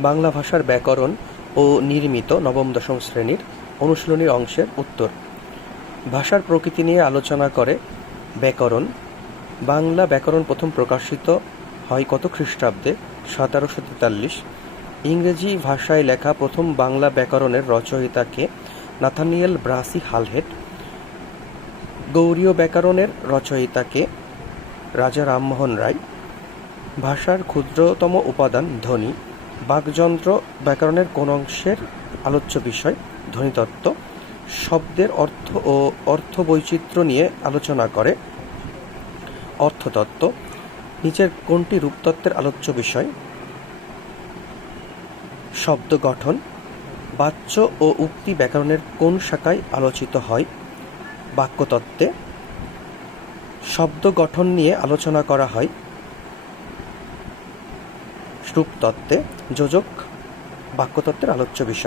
বাংলা ভাষার ব্যাকরণ ও নির্মিত নবম দশম শ্রেণীর অনুশীলনীর অংশের উত্তর। ভাষার প্রকৃতি নিয়ে আলোচনা করে ব্যাকরণ। বাংলা ব্যাকরণ প্রথম প্রকাশিত হয় কত খ্রিস্টাব্দে? 1743। ইংরেজি ভাষায় লেখা প্রথম বাংলা ব্যাকরণের রচয়িতা কে? Nathaniel Brassey Halhed. গৌড়ীয় ব্যাকরণের রচয়িতা কে? রাজা রামমোহন রায়। ভাষার ক্ষুদ্রতম উপাদান ধ্বনি। বাকযন্ত্র ব্যাকরণের কোন অংশের আলোচ্য বিষয়? ধ্বনিতত্ত্ব। শব্দের অর্থ ও অর্থবৈচিত্র্য নিয়ে আলোচনা করে অর্থতত্ত্ব। নিচের কোনটি রূপতত্ত্বের আলোচ্য বিষয়? শব্দ গঠন। বাচ্য ও উক্তি ব্যাকরণের কোন শাখায় আলোচিত হয়? বাক্যতত্ত্বে। শব্দ গঠন নিয়ে আলোচনা করা হয় রূপতত্ত্বে। যোজক বাক্যতত্ত্বের আলোচ্য বিষয়।